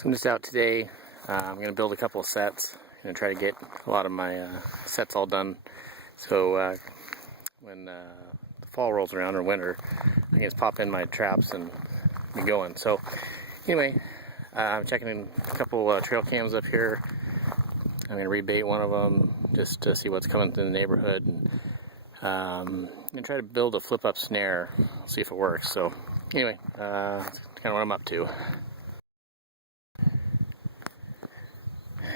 So I'm just out today. I'm going to build a couple of sets. I'm going to try to get a lot of my sets all done. So when the fall rolls around, or winter, I can just pop in my traps and be going. So anyway, I'm checking in a couple trail cams up here. I'm going to rebait one of them just to see what's coming through the neighborhood. And, I'm going to try to build a flip-up snare, see if it works. So anyway, that's kind of what I'm up to.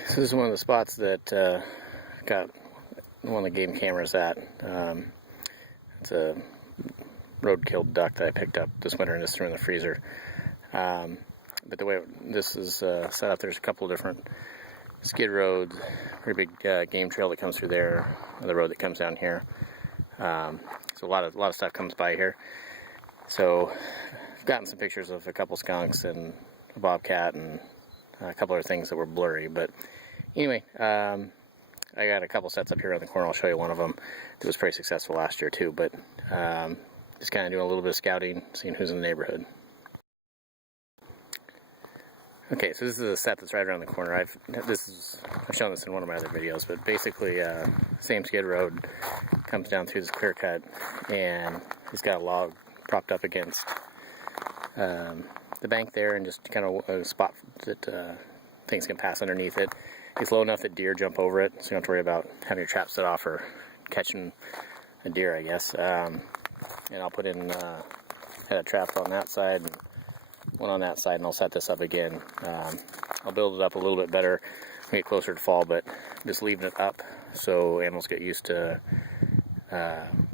So this is one of the spots that got one of the game cameras at. It's a roadkill duck that I picked up this winter and just threw in the freezer. But the way this is set up, there's a couple of different skid roads, pretty big game trail that comes through there, the road that comes down here. So a lot of stuff comes by here. So I've gotten some pictures of a couple skunks and a bobcat and a couple other things that were blurry. But anyway, I got a couple sets up here on the corner. I'll show you one of them. It was pretty successful last year too. But just kind of doing a little bit of scouting, seeing who's in the neighborhood. Okay, so this is a set that's right around the corner. I've shown this in one of my other videos, but basically, same skid road comes down through this clear cut, and it's got a log propped up against the bank there, and just kind of a spot that things can pass underneath it. It's low enough that deer jump over it, so you don't have to worry about having your trap set off or catching a deer, I guess. And I'll put in had a trap on that side and one on that side, and I'll set this up again. I'll build it up a little bit better when we get closer to fall, but just leaving it up so animals get used to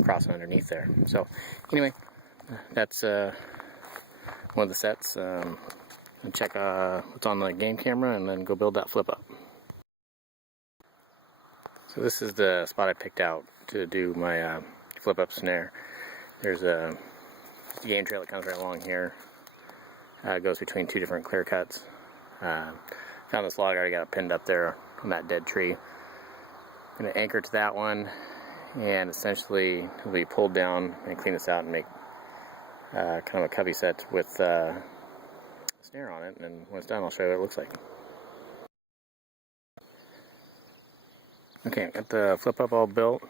crossing underneath there. So anyway, that's one of the sets. I'll check what's on the game camera and then go build that flip up. So this is the spot I picked out to do my flip up snare. There's a game trail that comes right along here. It goes between two different clear cuts. Found this log, I already got it pinned up there on that dead tree. I'm going to anchor to that one, and essentially it'll be pulled down and clean this out and make kind of a cubby set with a snare on it, and then when it's done I'll show you what it looks like. Okay, got the flip up all built.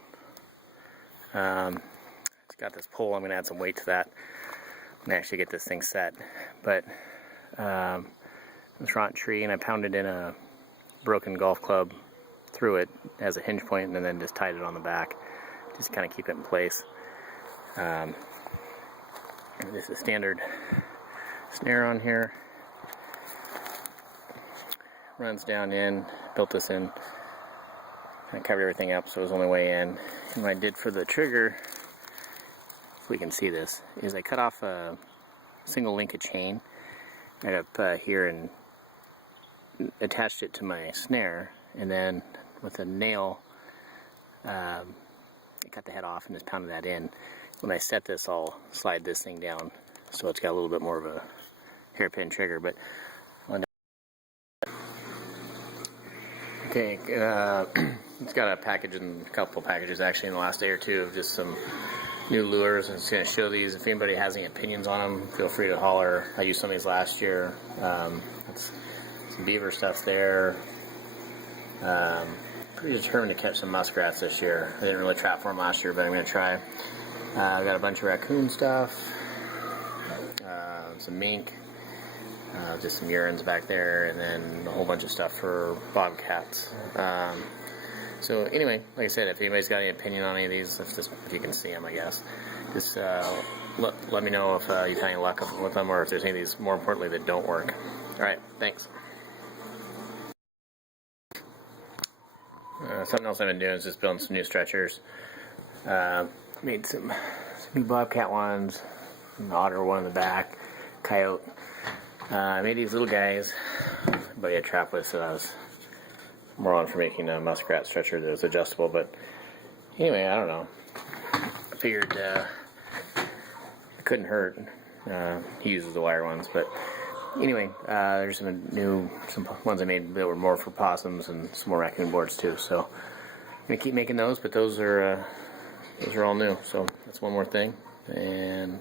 It's got this pole. I'm going to add some weight to that and actually get this thing set. But this front tree, and I pounded in a broken golf club through it as a hinge point, and then just tied it on the back, just kind of keep it in place. This is a standard snare on here. Runs down in, built this in, kind of covered everything up so it was only way in. And what I did for the trigger, if we can see this, is I cut off a single link of chain right up here and attached it to my snare, and then with a nail I cut the head off and just pounded that in. When I set this, I'll slide this thing down so it's got a little bit more of a hairpin trigger. But okay, it's got a package, and a couple packages actually in the last day or two, of just some new lures. I'm just going to show these. If anybody has any opinions on them, feel free to holler. I used some of these last year. That's some beaver stuff there. Pretty determined to catch some muskrats this year. I didn't really trap for them last year, but I'm going to try. I've got a bunch of raccoon stuff, some mink, just some urines back there, and then a whole bunch of stuff for bobcats. So anyway, like I said, if anybody's got any opinion on any of these, if you can see them, I guess, just let me know if you've had any luck with them, or if there's any of these, more importantly, that don't work. Alright, thanks. Something else I've been doing is just building some new stretchers. Made some new bobcat ones, an otter one in the back, coyote. I made these little guys. Somebody I trapped with said I was more on for making a muskrat stretcher that was adjustable, but anyway, I don't know. I figured it couldn't hurt. He uses the wire ones, but anyway, there's some ones I made that were more for possums, and some more raccoon boards too. So I'm gonna keep making those, but those are all new. So that's one more thing, and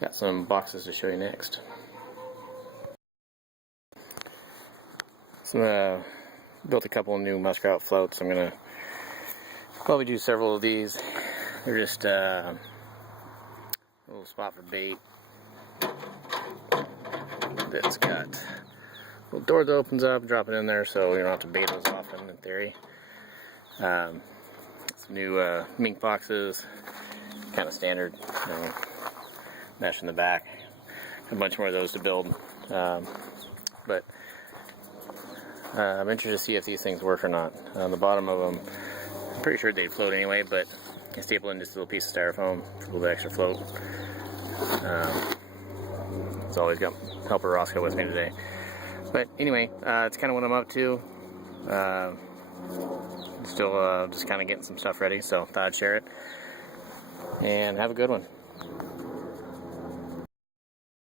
got some boxes to show you next. Built a couple of new muskrat floats. I'm gonna probably do several of these. They're just a little spot for bait. That's got a little door that opens up, drop it in there, so you don't have to bait those often in theory. Some new mink boxes, kind of standard, mesh in the back. A bunch more of those to build, but I'm interested to see if these things work or not. On the bottom of them, I'm pretty sure they'd float anyway, but I staple in just a little piece of styrofoam for a little bit extra float. It's always got helper Roscoe with me today. But anyway, it's kind of what I'm up to. Still just kind of getting some stuff ready, so thought I'd share it. And have a good one.